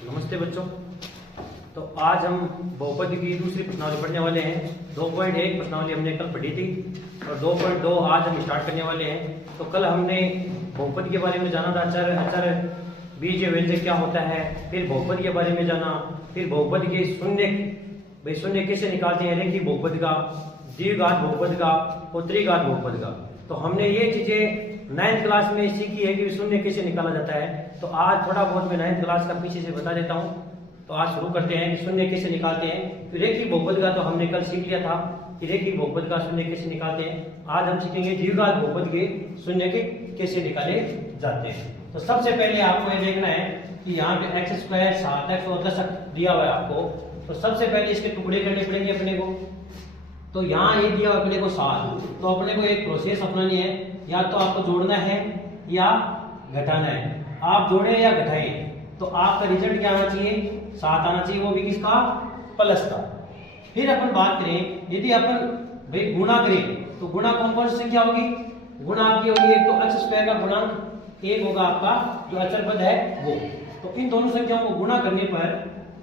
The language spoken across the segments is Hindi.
नमस्ते बच्चों। तो आज हम बहुपद की दूसरी प्रश्नावली पढ़ने वाले हैं। 2.1 प्रश्नावली हमने कल पढ़ी थी और 2.2 आज हम स्टार्ट करने वाले हैं। तो कल हमने बहुपद के बारे में जाना था, अचर बीज व्यंजक क्या होता है, फिर बहुपद के बारे में जाना, फिर बहुपद के शून्य, भाई शून्य कैसे निकालते हैं, रेखीय बहुपद का, द्विघात बहुपद का और त्रिघात बहुपद का। तो हमने ये चीजें 9th क्लास में सीखी है कि शून्य कैसे निकाला जाता है। तो आज थोड़ा बहुत मैं 9th क्लास का पीछे से बता देता हूँ। तो आज शुरू करते हैं कि शून्य कैसे निकालते हैं। फिर रेखीय बहुपद का तो हमने कल सीख लिया था कि रेखीय बहुपद का शून्य कैसे निकालते हैं। आज हम सीखेंगे द्विघात बहुपद के शून्य के कैसे निकाले जाते हैं। तो सबसे पहले आपको ये देखना है कि यहाँ पे x² 7x और 10 दिया हुआ है आपको। तो सबसे पहले इसके टुकड़े करने पड़ेंगे अपने को। तो यहाँ ये दिया हुआ अपने को 7, तो अपने को एक प्रोसेस अपनानी है, या तो आपको जोड़ना है या घटाना है। आप जोड़े या घटाएं तो आपका रिजल्ट क्या आना चाहिए, 7 आना चाहिए, वो भी किसका, प्लस का। फिर अपन बात करें, यदि अपन भाई गुणा करें तो गुणा कौन सी संख्या होगी, गुणा आपकी होगी एक तो x² का गुणांक 1 होगा आपका जो अचर पद है वो। तो इन दोनों संख्याओं को गुणा करने पर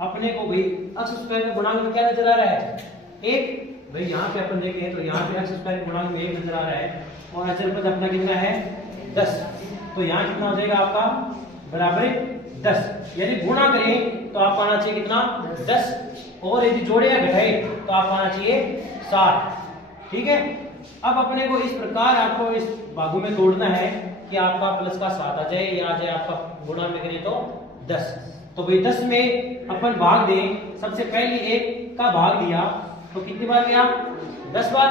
अपने को भाई x² का गुणांक में क्या नजर आ रहा है, 1। भाई यहाँ पे अपन देखें तो यहाँ पे x² के गुणांक में 1 नजर आ रहा है और अचर पद अपना कितना है 10। तो यहाँ कितना हो जाएगा आपका, बराबर 10। यदि गुणा करें तो आपको आना चाहिए कितना, 10, और यदि जोड़े या घटाए तो आपको आना चाहिए 7। ठीक है। अब अपने को इस प्रकार आपको इस भागों में तोड़ना है कि आपका प्लस का 7 आ जाए या आ जाए आपका गुणा में करें तो 10। तो भाई 10 में अपन भाग दें, सबसे पहले 1 का भाग दिया तो कितनी बार गया, 10 बार।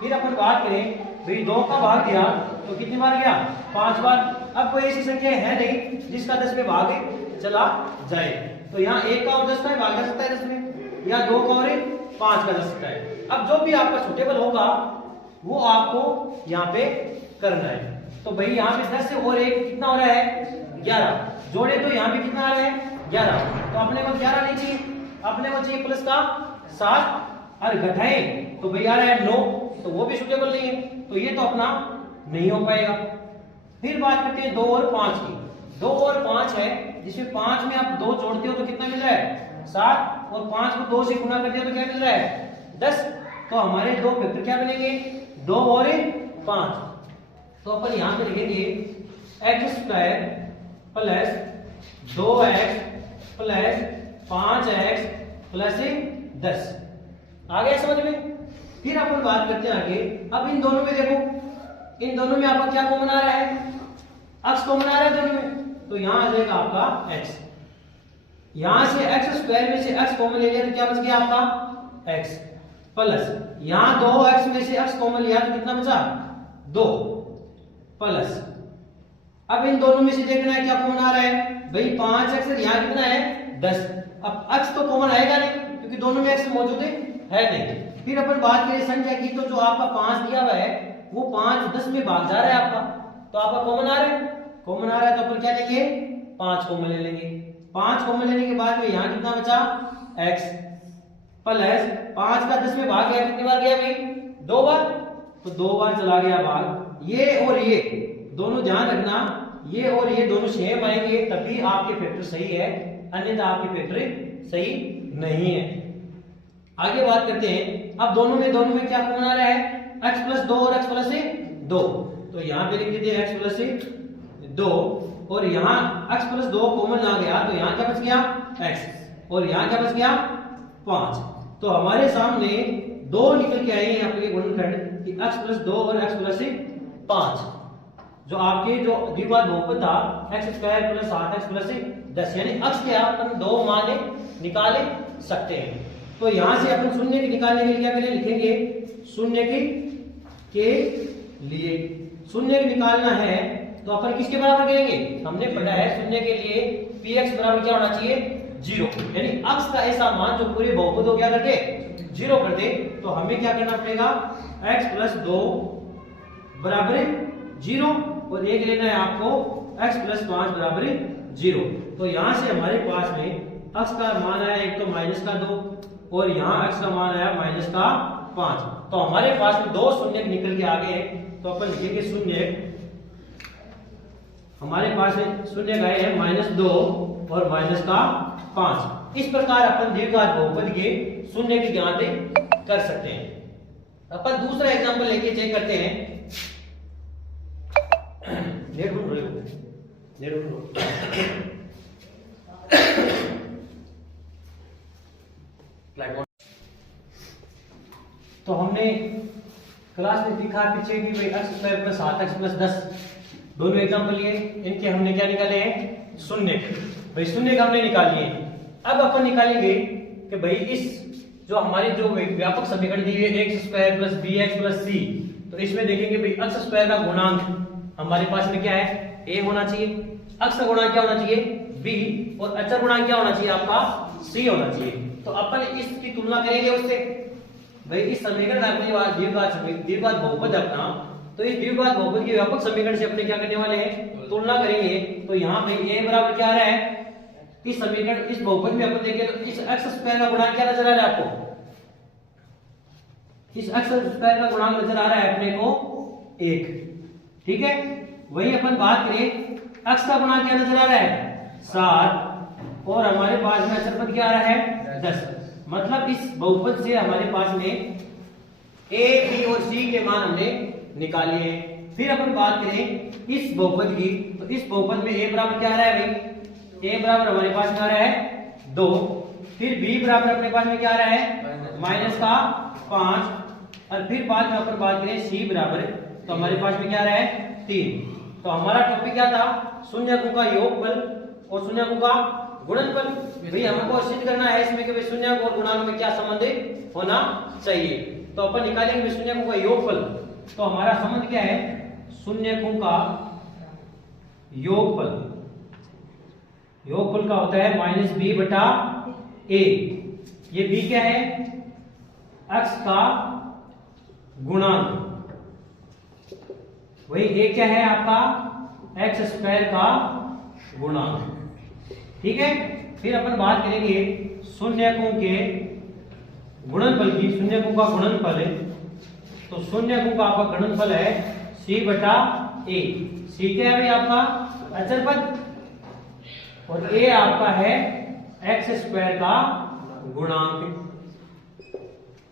फिर अपन बात करें भाई 2 का भाग दिया तो कितनी बार गया, 5 बार। अब कोई ऐसी संख्या है नहीं जिसका 10 में भाग चला जाए। तो यहाँ 1 का और 10 का भाग जा सकता है 10 में, या 2 का और 5 का जा सकता है। अब जो भी आपका सुटेबल होगा वो आपको यहाँ पे करना है। तो भाई यहाँ पे 10 और 1 कितना हो रहा है, 11। जोड़े तो यहाँ पे कितना आ रहा है, 11। तो अपने को 11 नहीं चाहिए, अपने को चाहिए प्लस का 7। और घटाए तो भाई आ रहा है 9, तो वो भी सुटेबल नहीं है, तो ये तो अपना नहीं हो पाएगा। फिर बात करते हैं 2 और 5 की। 2 और 5 है जिसमें 5 में आप 2 जोड़ते हो तो कितना मिल रहा है, 7, और 5 को 2 से गुणा करते हो तो क्या मिल रहा है, 10। तो हमारे दो फैक्टर क्या बनेंगे, 2 और 5। तो अपन यहां पे लिखेंगे x² plus 2x plus 5x plus 10। आ गया समझ में। फिर अपन बात करते हैं आगे। अब इन दोनों में देखो, इन दोनों में आपका क्या कॉमन आ रहा है, x कॉमन आ रहा है दोनों में, तो यहां आ जाएगा आपका x। यहां से x² में से x कॉमन ले लिया तो क्या बच गया आपका x, प्लस यहां 2x में से x कॉमन लिया तो कितना बचा, 2, प्लस अब इन दोनों में से देखना है क्या कॉमन आ रहा है, भाई 5x और यहां कितना है 10। अब x तो कॉमन आएगा नहीं क्योंकि दोनों में x मौजूद है नहीं। फिर अपन बात करें संख्या की, तो जो आपका 5 दिया हुआ है वो 5 10 में भाग जा रहा है आपका, तो आपका कॉमन आ रहा है, कॉमन आ रहा है तो अपन क्या लेंगे, 5 कॉमन ले लेंगे। 5 कॉमन लेने के बाद में यहाँ कितना बचा, x, प्लस 5 का 10 में भाग गया, कितनी बार गया भाई, 2 बार, तो 2 बार चला गया भाग। ये और ये दोनों ध्यान रखना, ये और ये दोनों सेम आएंगे तभी आपके फैक्टर सही है, अन्यथा आपके फैक्टर सही नहीं है। आगे बात करते हैं। अब दोनों में क्या कॉमन आ रहा है, x प्लस 2 और x प्लस 2। तो यहाँ पे लिख दीजिए x प्लस 2, और यहाँ x प्लस 2 कॉमन आ गया तो यहाँ क्या बच गया, x, और यहाँ क्या बच गया, 5। तो हमारे सामने 2 निकल के आए हैं आपके गुणनखंड कि x प्लस 2 और x प्लस 5। जो आपके जो द्विघात बहुपद था x² प्लस 7x प्लस 10, यानी x के अपन 2 मान निकाले सकते हैं। तो यहां से अपन शून्य के निकालने के लिए क्या करें, लिखेंगे शून्य के लिए। शून्य निकालना है तो अपन किसके बराबर करेंगे, हमने पढ़ा है शून्य के लिए px बराबर क्या होना चाहिए, 0, यानी x का ऐसा मान जो पूरे बहुपद को क्या कर दे, 0 कर दे। तो हमें क्या करना पड़ेगा, x प्लस 2 बराबर 0, और एक लेना है आपको x प्लस 5 बराबर 0। तो यहां से हमारे पास में x का मान आया एक तो माइनस का 2, और यहाँ x का मान आया माइनस का 5। तो हमारे पास में 2 शून्य निकल के आ गए हैं, तो अपन लिखेंगे शून्य, हमारे पास शून्य गए हैं -2 और माइनस का 5। इस प्रकार अपन द्विघात बहुपद के शून्य की ज्ञात कर सकते हैं। अपन दूसरा एग्जांपल लेके चेक करते हैं। तो हमने क्लास में दिखा पीछे कि भाई x square plus 7x plus 10 दोनों एग्जांपल लिए, इनके हमने क्या निकाले हैं, शून्य। भाई शून्य का हमने निकाल लिए। अब अपन निकालेंगे कि भाई इस जो हमारी जो व्यापक समीकरण दी है x square plus bx plus c, तो इसमें देखेंगे भाई x स्क्वायर का गुणांक हमारे पास में क्या है, a होना चाहिए, x का गुणांक क्या होना चाहिए, b, और अचर गुणांक क्या होना चाहिए आपका, c होना चाहिए। तो अपन इसकी तुलना करेंगे उससे। भाई इस समीकरण द्विघात बहुपद अपना, तो इस द्विघात बहुपद के व्यापक समीकरण से अपने क्या करने वाले हैं, तुलना करेंगे। तो यहाँ पे a बराबर क्या आ रहा है, इस समीकरण इस बहुपद में अपन देखें तो इस x स्क्वायर का गुणांक क्या नजर आ रहा है आपको, इस x स्क्वायर का गुणांक नजर आ रहा है अपने को 1। ठीक है, वही अपन बात करें x का गुणांक क्या नजर आ रहा है 7, और हमारे पास में अचर पद क्या आ रहा है 10। मतलब इस बहुपद से हमारे पास में a, b और c के मान हमने निकाले हैं। फिर अपन बात करें इस बहुपद की, तो इस बहुपद में a बराबर क्या आ रहा है भाई, a बराबर हमारे पास में आ रहा है 2, फिर b बराबर अपने पास में क्या आ रहा है माइनस का 5, और फिर बाद में अपन बात करें c बराबर, तो हमारे पास में क्या आ रहा है 3। तो हमारा टॉपिक क्या था, शून्यकों का योगफल और शून्यकों का गुणनफल। भाई हमको सिद्ध करना है इसमें कि भाई शून्यक और गुणांक में क्या संबंध होना चाहिए। तो अपन निकालेंगे शून्यकों का योगफल। तो हमारा संबंध क्या है, शून्यकों का योगफल, योगफल का होता है माइनस बी बटा ए। ये बी क्या है, x का गुणांक, वही ए क्या है आपका x स्क्वायर का गुणांक। ठीक है, फिर अपन बात करेंगे शून्यकों के गुणनफल की। शून्यकों का गुणनफल है, तो शून्यकों का आपका गुणनफल है c बटा a। c क्या है भाई आपका अचर पद, और a आपका है x स्क्वायर का गुणांक।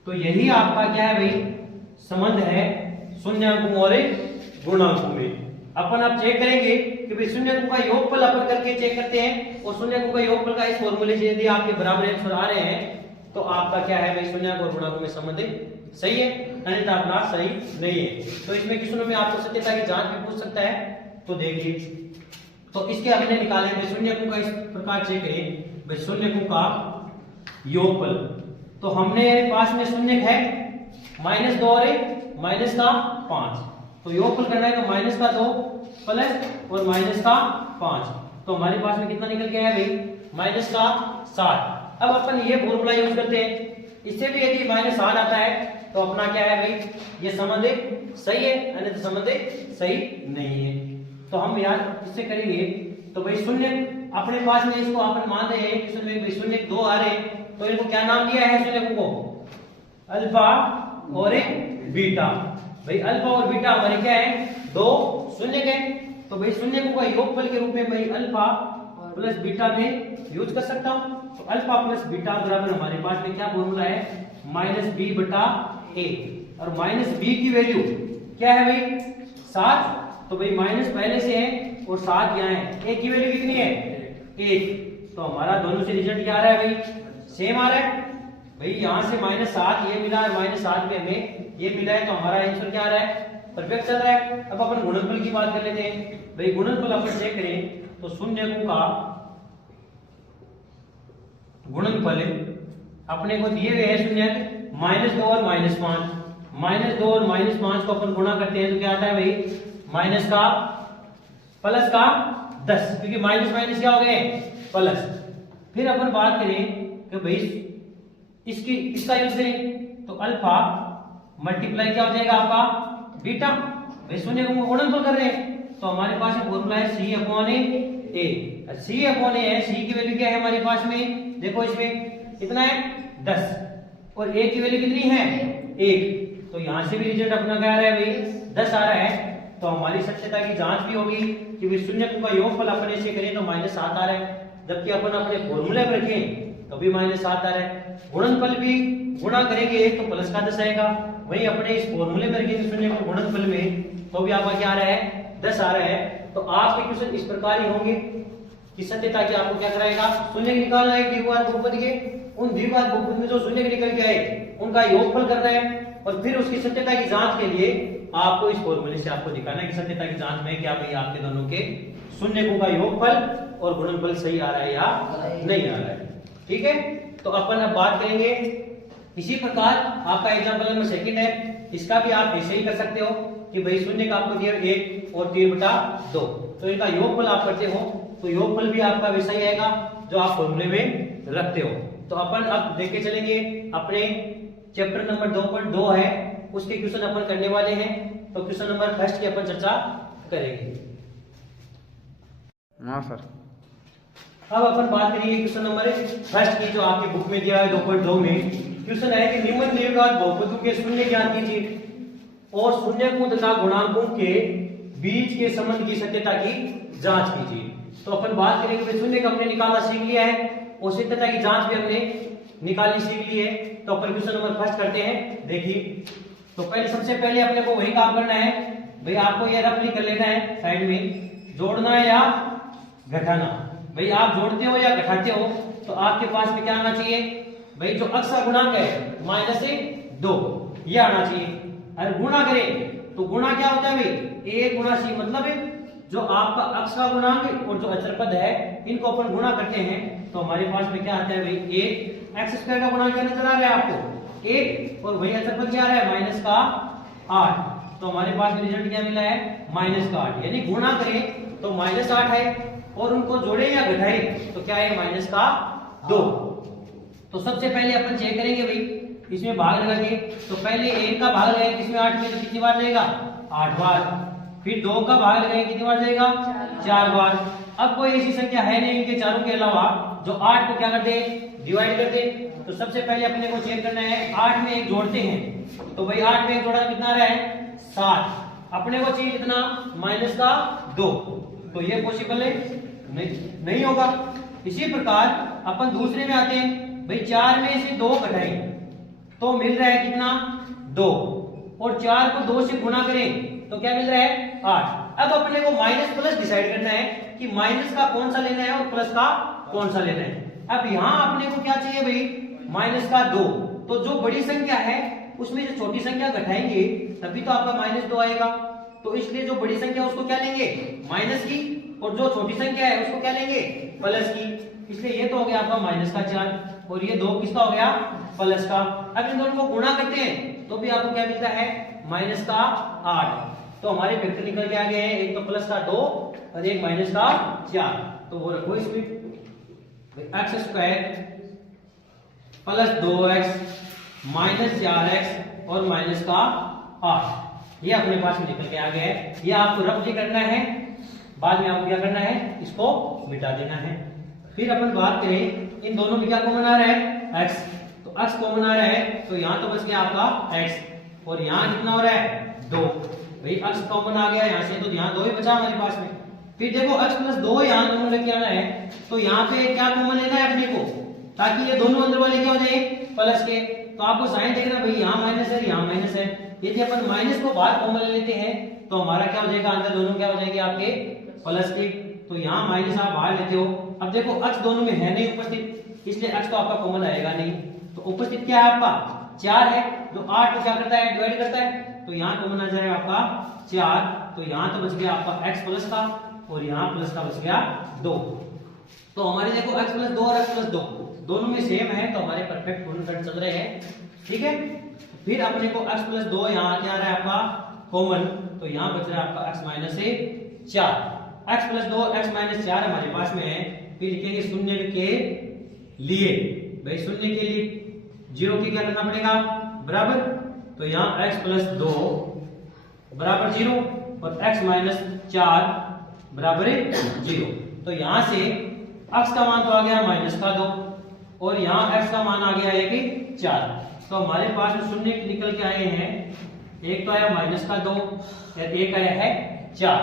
तो यही आपका क्या है भाई संबंध है शून्यकों और गुणांकों में। अपन अब चेक करेंगे कि भाई शून्यकों का योगफल अपन करके चेक करते हैं, और शून्यकों का योगफल का इस फॉर्मूले से यदि आपके बराबर आंसर आ रहे हैं तो आपका क्या है भाई शून्यक और गुणांकों में संबंध सही है, अन्यथा अपना सही नहीं है। तो इसमें क्वेश्चनों में आपको सत्यता की जांच भी पूछ सकता है। तो देखिए, तो इसके हमने निकाले भाई शून्यकों का इस प्रकार चेक करें, भाई शून्यकों का योगफल। तो हमने पास में शून्यक है -2 और माइनस का 5, तो योगफल करना है तो माइनस का 2 प्लस और माइनस का 5, तो हमारे पास में कितना निकल गया है भाई माइनस का 7। अब अपन ये फॉर्मूला यूज करते हैं, इससे भी यदि माइनस 7 आता है तो अपना क्या है भाई ये संबंध सही है, अन्यथा संबंध सही नहीं है। तो हम यार इससे करेंगे, तो भाई शून्य अपने पास में इसको अपन मान रहे हैं कि शून्य 2 आ रहे हैं, तो इनको क्या नाम दिया है शून्य को, अल्फा और बीटा। भाई अल्फा और बीटा हमारे क्या है, 2 शून्यक है। तो भाई शून्यकों का योगफल के रूप में भाई अल्फा प्लस बीटा में यूज कर सकता हूं। तो अल्फा प्लस बीटा बराबर हमारे पास में क्या फॉर्मूला है -b बटा a, और -b की वैल्यू क्या है भाई 7, तो भाई माइनस पहले से है और 7 यहाँ है, a की वैल्यू कितनी है 1, तो हमारा दोनों से रिजल्ट क्या आ रहा है भाई सेम आ रहा है। भाई यहाँ से -7 ये मिला है, -7 पे हमें ये मिला है, तो हमारा आंसर क्या आ रहा है परफेक्ट चल रहा है। अब अपन गुणनफल की बात कर लेते हैं। भाई गुणनफल अपन चेक करें तो शून्यकों का गुणनफल अपने को दिए हुए हैं शून्यक -2 और -5, -2 और -5 को अपन गुणा करते हैं तो क्या आता है भाई माइनस का प्लस का 10, क्योंकि माइनस माइनस क्या हो गए प्लस। फिर अपन बात करें कि भाई इसका यूज करें तो अल्फा मल्टीप्लाई क्या हो जाएगा आपका बीटा। भाई शून्य को गुणनफल कर रहे हैं तो हमारे पास फॉर्मूला है c upon a। c upon a है, c की वैल्यू क्या है हमारे पास में, देखो इसमें कितना है 10 और a की वैल्यू कितनी है 1, तो यहां से भी रिजल्ट अपना क्या आ रहा है भाई 10 आ रहा है। तो हमारी सत्यता की जांच भी होगी कि भाई शून्यकों का योगफल अपन ऐसे करें तो -7 आ रहा है, जबकि अपन अपने फॉर्मूले में रखें तो भी -7 आ रहा है। गुणनफल भी गुणा करेंगे तो प्लस का 10 आएगा, वहीं अपने इस फॉर्मूले में रखेंगे शून्य को गुणनफल में तो भी आपका क्या आ रहा है 10 आ रहा है। तो आपके क्वेश्चन इस प्रकार ही होंगे कि सत्यता की आपको क्या कराएगा, शून्य निकालना है द्विघात बहुपद के, उन द्विघात बहुपद में जो शून्य निकल के आए उनका योगफल करना है और फिर उसकी सत्यता की जांच के लिए आपको इस फॉर्मूले से आपको दिखाना है कि सत्यता की जांच में क्या भाई आपके दोनों के शून्य का योगफल और गुणनफल सही आ रहा है या नहीं आ रहा है। ठीक है, तो अपन अब बात करेंगे इसी प्रकार आपका एग्जांपल नंबर 2 है, इसका भी आप ऐसे ही कर सकते हो कि भाई शून्य का आपको दिया 1 और 3/2, तो इनका योगफल आप करते हो तो योगफल भी आपका वैसा ही आएगा जो आप फॉर्मूले में रखते हो। तो अपन अब देख के चलेंगे अपने चैप्टर नंबर 2.2 है उसके क्वेश्चन अपन करने वाले हैं। तो क्वेश्चन नंबर 1 की अपन चर्चा करेंगे। हाँ सर। अब अपन बात करेंगे क्वेश्चन नंबर 1 की, जो आपकी बुक में दिया है 2.2 में क्वेश्चन है कि निम्न द्विघात बहुपदों के शून्य ज्ञात कीजिए और शून्यकों तथा गुणांकों के बीच के संबंध की सत्यता की जांच कीजिए। तो अपन बात करेंगे कि शून्य का हमने निकालना सीख लिया है और सत्यता की जांच भी हमने निकालनी सीख ली है। तो अपन क्वेश्चन नंबर 1 करते हैं। देखिए, तो पहले सबसे पहले अपने को वही काम करना है भाई, आपको ये रफली कर लेना है साइड में, जोड़ना है या घटाना। भाई आप जोड़ते हो या घटाते हो तो आपके पास में क्या आना चाहिए भाई, जो अक्स का गुणांक है -2 ये आना चाहिए। अगर गुणा करें तो गुणा क्या होता है भाई, a गुणा c, मतलब जो आपका अक्स का गुणांक और जो अचर पद है इनको अपन गुणा करते हैं तो हमारे पास में क्या आता है भाई, 1 x² का गुणांक क्या नजर आ रहा है आपको 1 और वही अचर पद क्या आ रहा है -8। तो हमारे पास में रिजल्ट क्या मिला है -8, यानी गुणा करें तो -8 है और उनको जोड़े या घटाए तो क्या है -2। तो सबसे पहले अपन चेक करेंगे भाई इसमें भाग लगा के, तो पहले 1 का भाग लगाएंगे किसमें 8 में तो कितनी बार जाएगा 8 बार, फिर 2 का भाग लगाएंगे कितनी बार जाएगा 4 बार। अब कोई ऐसी संख्या है नहीं इनके चारों के अलावा जो 8 को क्या करते हैं डिवाइड करते। तो सबसे पहले अपने को चेक करना है 8 में 1 जोड़ते हैं तो भाई 8 में 1 जोड़ा कितना आ रहा है 7, अपने को चाहिए कितना -2, तो ये पॉसिबल है नहीं होगा। इसी प्रकार अपन दूसरे में आते हैं भाई, 4 में से 2 घटाएं तो मिल रहा है कितना 2 और 4 को 2 से गुणा करें तो क्या मिल रहा है 8। अब अपने को माइनस प्लस डिसाइड करना है कि माइनस का कौन सा लेना है और प्लस का कौन सा लेना है। अब यहाँ अपने को क्या चाहिए भाई -2, तो जो बड़ी संख्या है उसमें जो छोटी संख्या घटाएंगे तभी तो आपका -2 आएगा। तो इसलिए जो बड़ी संख्या उसको क्या लेंगे माइनस की और जो छोटी संख्या है उसको क्या लेंगे प्लस की। इसलिए ये तो हो गया आपका -4 और ये 2 किसका हो गया प्लस का। अब इन दोनों को गुणा करते हैं तो भी आपको क्या मिलता है -8। तो हमारे वेक्टर निकल के आ गए हैं, एक तो +2 और एक -4। तो वो रखो इसमें x² + 2x -4x और -8, ये अपने पास में निकल के आ गया है। ये आपको रफली करना है, बाद में आपको क्या करना है इसको मिटा देना है। फिर अपन बात करें इन दोनों में क्या कॉमन आ रहा है x, तो x कॉमन आ रहा है तो यहाँ तो बच गया आपका x और यहाँ कितना हो रहा है 2, भाई x कॉमन आ गया यहाँ से तो यहाँ 2 ही बचा हमारे पास में। फिर देखो x + 2 यहाँ दोनों लेके आना है तो यहाँ पे क्या कॉमन लेना है अपने को ताकि ये दोनों अंदर वाले क्या हो जाए प्लस के। तो आपको साइन देखना भाई यहाँ माइनस है यहाँ माइनस है, यदि अपन माइनस को बाहर कॉमन ले लेते हैं तो हमारा क्या हो जाएगा अंदर दोनों क्या हो जाएंगे आपके प्लस के। तो यहाँ माइनस आप बाहर लेते हो। अब देखो x दोनों में है नहीं उपस्थित, इसलिए x तो आपका कॉमन आएगा नहीं। तो उपस्थित क्या है आपका 4 है जो 8 को क्या करता है डिवाइड करता है, तो यहाँ कॉमन आ जाएगा आपका 4। तो यहाँ तो बच गया आपका x प्लस का और यहाँ प्लस का बच गया 2। तो हमारे देखो x + 2 और x + 2 दोनों में सेम है तो हमारे परफेक्ट गुणनखंड चल रहे हैं। ठीक है, फिर अपने को x + 2 यहाँ क्या आ रहा है आपका कॉमन, तो यहाँ बच रहा है आपका x - 4। x + 2 x - 4 हमारे पास में है। फिर लिखेंगे शून्य के लिए, भाई शून्य के लिए 0 के क्या करना पड़ेगा बराबर, तो यहाँ x + 2 बराबर 0 और x - 4 बराबर 0। तो यहाँ से x का मान तो आ गया -2 और यहाँ x का मान आ गया है कि 4। तो हमारे पास में शून्य निकल के आए हैं, एक तो आया -2 और एक आया है 4।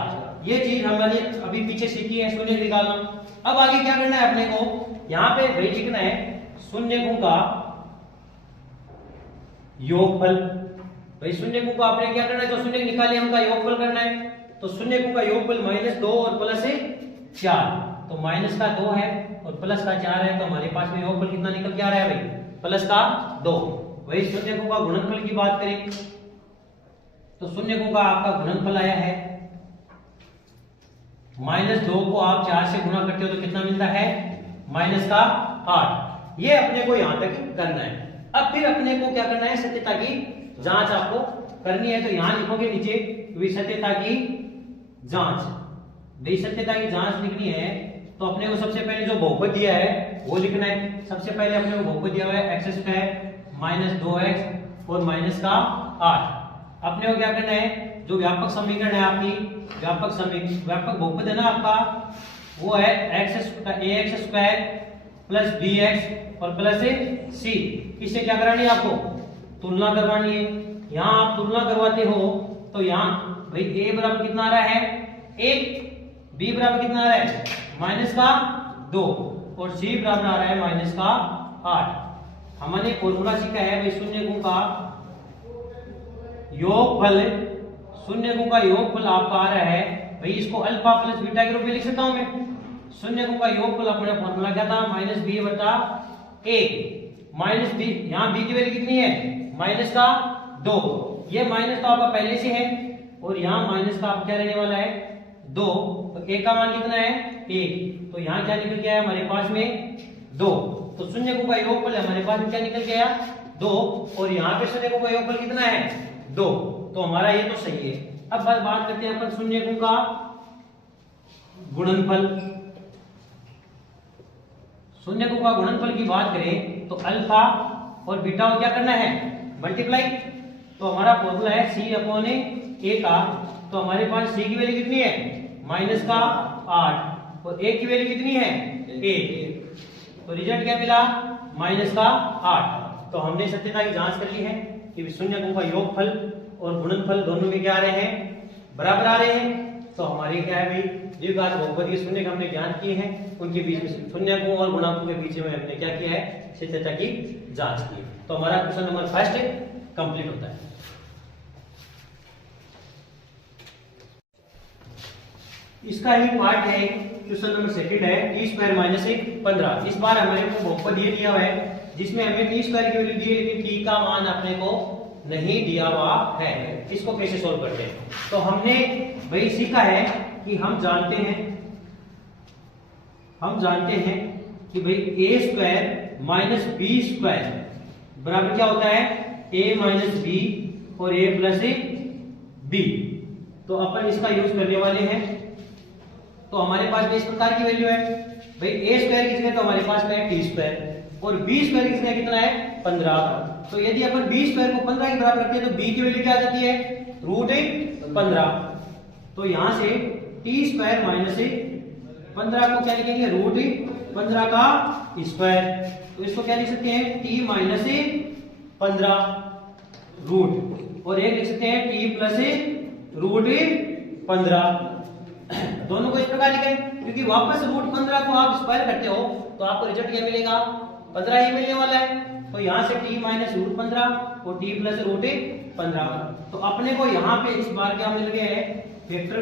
ये चीज हमने अभी पीछे सीखी है शून्य निकालना। अब आगे क्या करना है अपने को, यहाँ पे भाई लिखना है शून्यकों का योगफल। भाई शून्यकों को आपने क्या करना है, जो शून्य निकाले उनका योगफल करना है। तो शून्यकों का योगफल -2 और +4, तो माइनस का 2 है और प्लस का 4 है, तो हमारे पास में योगफल कितना निकल के आ रहा है भाई, प्लस का 2। वही शून्यकों का गुणनफल की बात करें तो शून्यकों का आपका गुणनफल आया है -2 को आप 4 से गुणा करते हो तो कितना मिलता है, -8। ये अपने को यहां तक करना है। अब फिर अपने को क्या करना है, सत्यता की जांच आपको करनी है। तो यहां लिखोगे नीचे सत्यता की जांच। भाई सत्यता की जांच लिखनी है तो अपने को सबसे पहले जो बहुपद दिया है वो लिखना है। सबसे पहले अपने को बहुपद दिया हुआ है x² -2x और -8। अपने को क्या करना है, जो व्यापक समीकरण है आपकी, व्यापक बहुपद है ना आपका, वो है ax² + bx और +c। इससे क्या करानी है आपको, तुलना करवानी है। यहाँ आप तुलना करवाते हो तो यहाँ भाई a बराबर कितना आ रहा है 1, b बराबर कितना आ रहा है -2 और c बराबर आ रहा है -8। हमने फॉर्मूला सीखा है भाई शून्यकों का योगफल। शून्यकों का योगफल आपका आ रहा है भाई, इसको अल्फा प्लस बीटा के रूप में लिख सकता हूं मैं। शून्यकों का योगफल अपना फॉर्मूला क्या था, -b/a। -b, यहाँ b की वैल्यू कितनी है -2। ये माइनस तो आपका पहले से है और यहाँ माइनस का आप क्या रहने वाला है 2। तो a का मान कितना है 1, तो यहाँ क्या निकल गया है हमारे पास में 2। तो शून्यकों का योगफल हमारे पास में क्या निकल गया 2 और यहाँ पे शून्यकों का योगफल कितना है 2। तो हमारा ये तो सही है। अब बात करते हैं अपन शून्यकों का गुणनफल। शून्यकों का गुणनफल की बात करें तो अल्फा और बीटा को क्या करना है मल्टीप्लाई। तो हमारा फॉर्मूला है c/a का। तो हमारे पास c की वैल्यू कितनी है -8 और a की वैल्यू कितनी है 1। तो रिजल्ट क्या मिला -8। तो हमने सत्यता की जांच कर ली है कि शून्यकों का योगफल और गुणनफल दोनों में क्या आ रहे हैं, बराबर आ रहे हैं। तो हमारे क्या है भाई, द्विघात बहुपदी शून्य का हमने ज्ञान किए हैं, उनके बीच में शून्यकों और गुणकों के बीच में हमने क्या किया है, सत्यता की जांच की। तो हमारा क्वेश्चन नंबर 1 कंप्लीट होता है। इसका ही पार्ट है क्वेश्चन नंबर 2 है t² - 15। इस बार हमारे को बहुपद ये दिया हुआ है जिसमें हमें t² की वैल्यू दी है लेकिन t का मान अपने को नहीं दिया हुआ है। इसको कैसे सोल्व करते हैं, तो हमने वही सीखा है कि हम जानते हैं कि भाई a² - b² बराबर क्या होता है a - b और a + b। तो अपन इसका यूज करने वाले हैं। तो हमारे पास इस प्रकार की वैल्यू है भाई a² की जगह तो हमारे पास में है t² और b² की जगह कितना है 15। तो यदि अपन b² को 15 के बराबर रखते हैं तो b की वैल्यू क्या आ जाती है √15। तो यहां से t² - 15 को क्या लिखेंगे √15 का स्क्वायर। तो इसको क्या लिख सकते हैं t - 15 रूट और एक लिख सकते हैं t + √15। दोनों को इस प्रकार लिखें क्योंकि वापस √15 को आप स्क्वायर करते हो तो आपको रिजल्ट क्या मिलेगा 15 ही मिलने वाला है। तो यहाँ से t - √15 और t + √15। तो अपने को यहाँ पे इस बार क्या मिल गया है, फैक्टर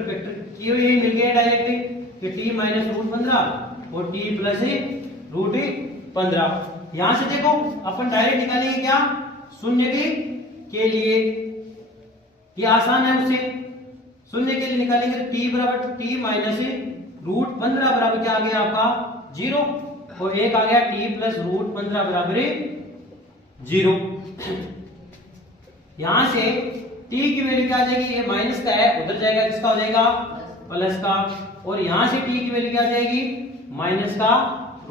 किए हुए मिल गए डायरेक्ट कि t - √15 और t + √15। यहाँ से देखो अपन डायरेक्ट निकालेंगे क्या शून्य के लिए, ये आसान है। उससे शून्य के लिए निकालेंगे तो t - √15 बराबर क्या आ गया आपका 0 और एक आ गया t + √15 बराबर 0। यहां से t की वैल्यू क्या आ जाएगी, ये माइनस का है उधर जाएगा, किसका हो जाएगा प्लस का। और यहां से t की वैल्यू क्या आ जाएगी माइनस का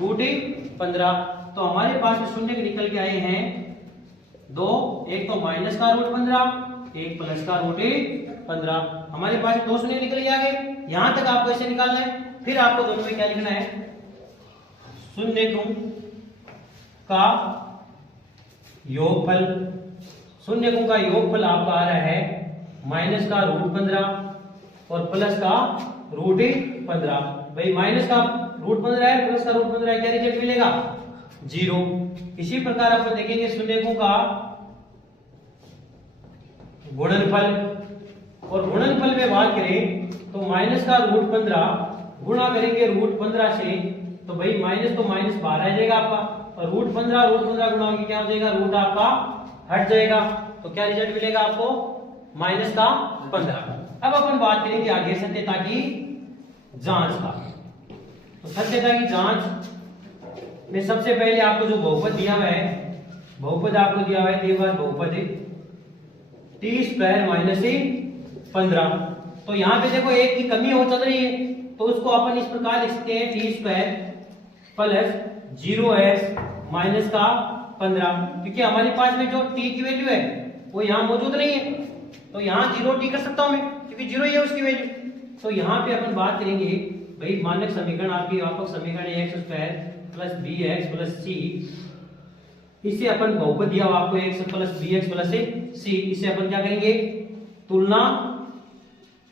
√15। तो हमारे पास में शून्य निकल के आए हैं 2, एक तो माइनस का √15 एक प्लस का √15। हमारे पास 2 शून्य निकल के आ गए। यहां तक आपको ऐसे निकालना है। फिर आपको दोनों में क्या लिखना है, शून्यकों का योगफल। शून्यकों का योगफल आपका आ रहा है माइनस का √15 और प्लस का √15। भाई माइनस का √15 है, प्लस का √15 है, क्या रिजल्ट मिलेगा 0। इसी प्रकार अपन देखेंगे शून्यकों का गुणनफल, और गुणनफल में बात करें तो माइनस का √15 गुणा करेंगे √15 से, तो भाई माइनस तो माइनस बाहर आ जाएगा आपका, और √15 गुणा होगी क्या हो जाएगा, रूट आपका हट जाएगा, तो क्या रिजल्ट मिलेगा आपको माइनस का 15। अब अपन बात करेंगे आगे सत्यता की जांच का। तो सत्यता की जांच में सबसे पहले आपको जो बहुपद दिया हुआ है, बहुपद आपको दिया हुआ है द्विघात बहुपद t² - 15। तो यहाँ पे देखो एक की कमी हो चल रही है, तो उसको अपन इस प्रकार लिख सकते हैं t² + 0x माइनस का 15, क्योंकि हमारे पास में जो t की वैल्यू है वो यहाँ मौजूद नहीं है, तो यहाँ 0t कर सकता हूं मैं, क्योंकि 0 ही है उसकी वैल्यू। तो यहाँ पे अपन बात करेंगे भाई मानक समीकरण, आपकी व्यापक समीकरण x² + bx + c, इससे अपन बहुपद दिया हुआ आपको x + bx + c, इससे अपन क्या करेंगे तुलना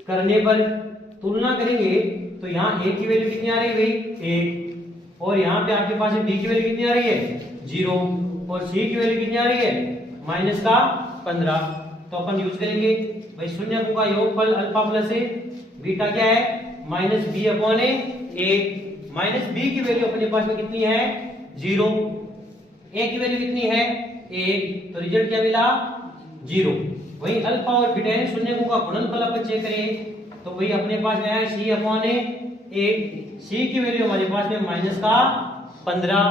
करने पर, तुलना करेंगे तो यहाँ a की वैल्यू कितनी आ रही है भाई 1, और यहाँ पे आपके पास b की वैल्यू कितनी आ रही है 0, और c की वैल्यू कितनी आ रही है माइनस का 15। तो अपन यूज करेंगे भाई शून्यकों का योगफल अल्फा प्लस a, बीटा क्या है -b/a, माइनस b की वैल्यू अपने पास में कितनी है 0, a की वैल्यू कितनी है 1, तो रिजल्ट क्या मिला 0। वही अल्फा और बीटा यानी शून्यकों का गुणनफल अपन चेक करें तो वही अपने पास में है c/a, c की वैल्यू हमारे पास में माइनस का 15,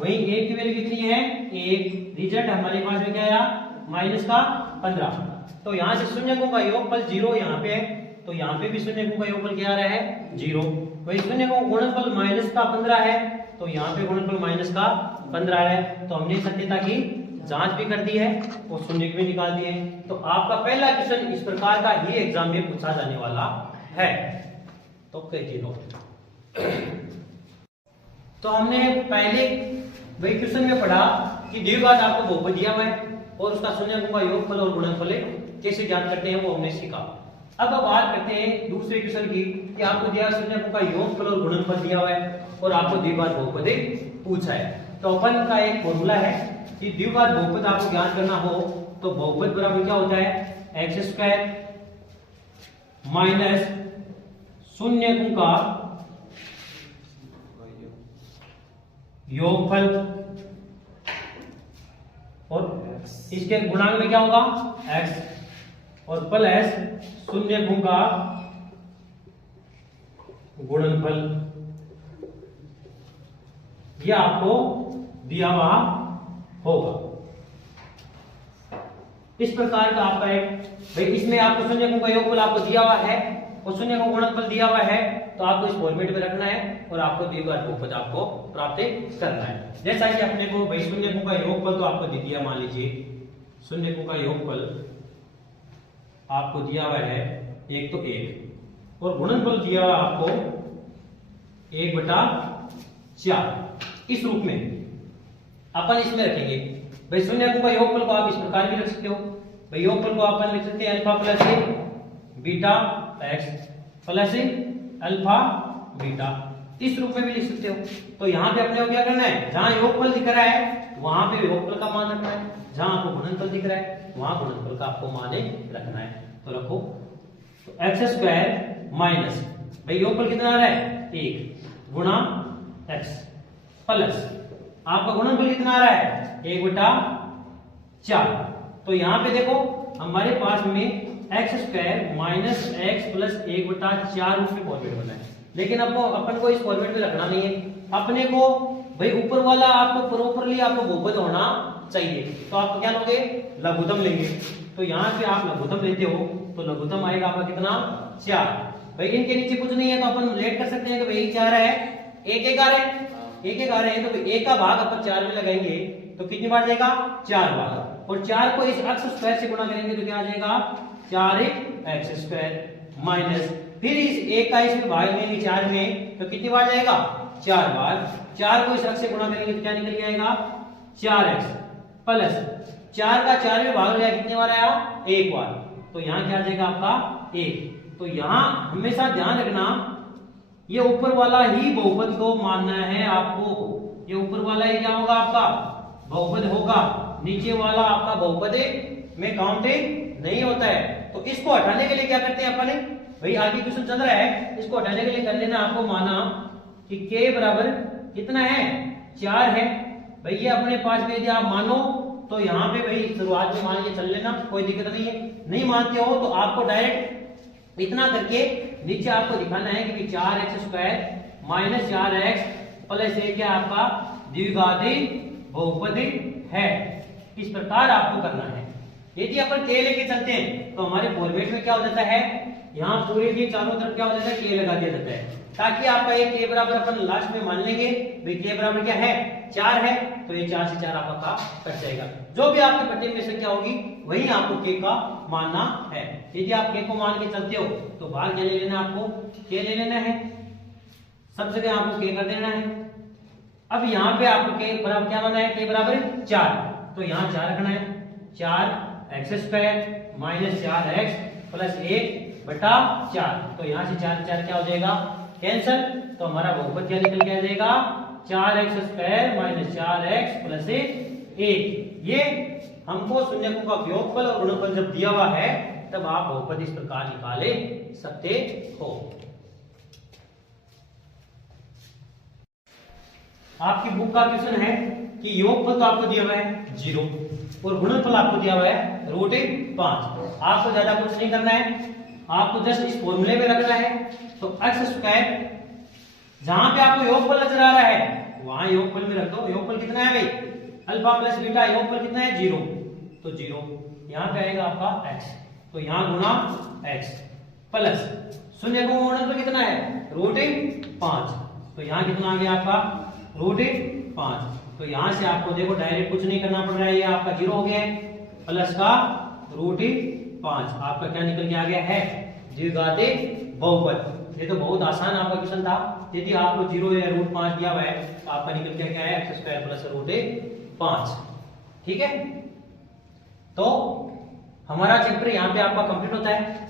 वही a की वैल्यू कितनी है 1, रिजल्ट हमारे पास में क्या आया माइनस का 15। तो यहाँ से शून्यकों का योगफल 0 यहाँ पे है, तो यहाँ पे भी शून्यकों का योगफल क्या आ रहा है 0। वही शून्यकों का गुणनफल माइनस का 15 है, तो यहाँ पे गुणनफल माइनस का 15 है। तो हमने सत्यता की जांच भी कर दी है और शून्य भी निकाल दिए। तो आपका पहला क्वेश्चन इस प्रकार का ही एग्जाम में पूछा जाने वाला है। तो कीजिए नोट। तो हमने पहले वही क्वेश्चन में पढ़ा कि द्विघात आपको बहुपद दिया हुआ है और उसका शून्यकों का योगफल और गुणनफल कैसे ज्ञात करते हैं वो हमने सीखा। अब बात करते हैं दूसरे क्वेश्चन की कि आपको दिया शून्यकों का योगफल और गुणनफल दिया हुआ है और आपको द्विघात बहुपद पूछा है। तो अपन का एक फॉर्मूला है कि द्विघात बहुपद आपको ज्ञात करना हो तो बहुपद बराबर क्या होता है x² माइनस शून्यकों का योगफल और इसके गुणांक में क्या होगा x और प्लस शून्यकों का गुणनफल, यह आपको दिया हुआ होगा। इस प्रकार का आपका एक भाई इसमें आपको शून्यकों का योगफल आपको दिया हुआ है और शून्यकों का गुणनफल दिया हुआ है, तो आपको इस फॉर्मेट में रखना है और आपको द्विघात बहुपद आपको प्राप्त करना है। जैसा कि अपने को भाई शून्यकों का योगफल तो आपको दे दिया, मान लीजिए शून्यकों का योगफल आपको दिया हुआ है 1 तो 1 और गुणनफल दिया हुआ आपको 1/4 इस रूप में अपन इसमें रखेंगे। भाई शून्यकों का योगफल को आप इस प्रकार भी रख सकते हो, भाई योगफल को अपन लिख सकते हैं alpha plus a beta x plus alpha beta, इस रूप में भी लिख सकते हो। तो यहाँ पे अपने को क्या करना है, जहां योगफल दिख रहा है वहां पे योगफल का मान रखना है, जहां आपको गुणनफल दिख रहा है वहां गुणनफल का आपको मान रखना है। तो रखो तो x² माइनस भाई योगफल कितना आ रहा है 1 गुणा x प्लस आपका गुणनफल कितना आ रहा है 1/4। तो यहाँ पे देखो हमारे पास में x² माइनस x प्लस 1/4 रूप में फॉर्मेट बना है, लेकिन आपको अपन को इस फॉर्मेट में रखना नहीं है। अपने को भाई ऊपर वाला आपको प्रॉपरली आपको बहुपद होना चाहिए, तो आप क्या लोगे लघुत्तम लेंगे। तो यहाँ पे आप लघुत्तम लेते हो तो लघुत्तम आएगा आपका कितना 4। भाई इनके नीचे कुछ नहीं है तो अपन लेट कर सकते हैं कि भाई 4 है, एक आ रहा है, एक आ रहे हैं, तो एक का भाग अपन 4 में लगाएंगे तो कितनी बार जाएगा 4 बार, और 4 को इस अक्ष स्क्वायर से गुणा करेंगे तो क्या आ जाएगा 4x² माइनस फिर इस एक का इसमें भाग लेंगे 4 में तो कितनी बार जाएगा 4 बार, 4 को इस अक्ष से गुणा करेंगे तो क्या निकल के आएगा 4x प्लस 4 का 4 में भाग लिया कितनी बार आया 1 बार, तो यहाँ क्या आ जाएगा आपका 1। तो यहाँ हमेशा ध्यान रखना ये ऊपर वाला ही बहुपद को मानना है आपको। ये ऊपर वाला ही क्या होगा आपका बहुपद होगा, नीचे वाला आपका बहुपद में काउंट नहीं होता है। तो इसको हटाने के लिए क्या करते हैं अपन, भाई आगे क्वेश्चन चल रहा है, इसको हटाने के लिए कर लेना आपको माना कि k बराबर कितना है 4 है। भाई ये अपने पास में यदि आप मानो तो यहाँ पे भाई शुरुआत में मान के चल लेना, कोई दिक्कत नहीं है। नहीं मानते हो तो आपको डायरेक्ट इतना करके नीचे आपको दिखाना है कि 4x² minus 4x plus a क्या आपका द्विघाती बहुपद है। इस प्रकार आपको करना है। यदि अपन k लेके चलते हैं तो हमारे फॉर्मेट में क्या हो जाता है, यहाँ पूरे के चारों तरफ क्या हो जाता है k लगा दिया जाता है, ताकि आपका ये k बराबर अपन लास्ट में मान लेंगे। भाई k बराबर क्या है 4 है, तो ये 4 से 4 आपका कट जाएगा। जो भी आपके पट्टे में संख्या होगी वही आपको k का मानना है। यदि आप k को मान के चलते हो तो बाहर क्या ले लेना, आपको k ले लेना है, सब जगह आपको k कर देना है। अब यहाँ पे आपको k बराबर क्या मानना है, k बराबर 4, तो यहाँ 4 रखना है, 4x² माइनस 4x प्लस 1/4। तो यहाँ से 4 4 क्या हो जाएगा कैंसल, तो हमारा बहुपद क्या निकल के आ जाएगा 4x² माइनस 4x प्लस 1। ये हमको शून्यकों का योगफल और गुणनफल जब दिया हुआ है तब आप बहुपद इस प्रकार निकाले सकते हो। आपकी बुक का क्वेश्चन है कि योगफल तो आपको दिया हुआ है 0 और गुणनफल आपको दिया हुआ है √5। आपको ज्यादा कुछ नहीं करना है, आपको जस्ट इस फॉर्मूले में रखना है। तो x² जहां पे आपको योगफल नजर आ रहा है वहां योगफल में रख दो। योगफल कितना है भाई, अल्फा प्लस बीटा, योगफल कितना है 0, तो 0 यहाँ पे आएगा आपका x, तो यहाँ गुणा x प्लस शून्य का गुणनफल कितना है √5, तो यहाँ कितना आ गया आपका √5। तो यहाँ से आपको देखो डायरेक्ट कुछ नहीं करना पड़ रहा है, ये आपका 0 हो गया है, प्लस का √5 आपका क्या निकल के आ गया है द्विघाती बहुपद। ये तो बहुत आसान आपका क्वेश्चन था। यदि आपको 0 या √5 दिया हुआ है तो आपका निकल के क्या है x² प्लस √5। ठीक है, तो हमारा चैप्टर यहाँ पे आपका कंप्लीट होता है।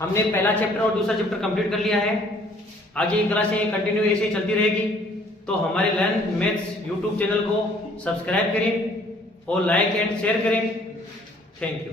हमने पहला चैप्टर और दूसरा चैप्टर कंप्लीट कर लिया है। आगे की क्लासें कंटिन्यू ऐसे ही चलती रहेगी। तो हमारे लर्न मैथ्स यूट्यूब चैनल को सब्सक्राइब करें और लाइक एंड शेयर करें। Thank you.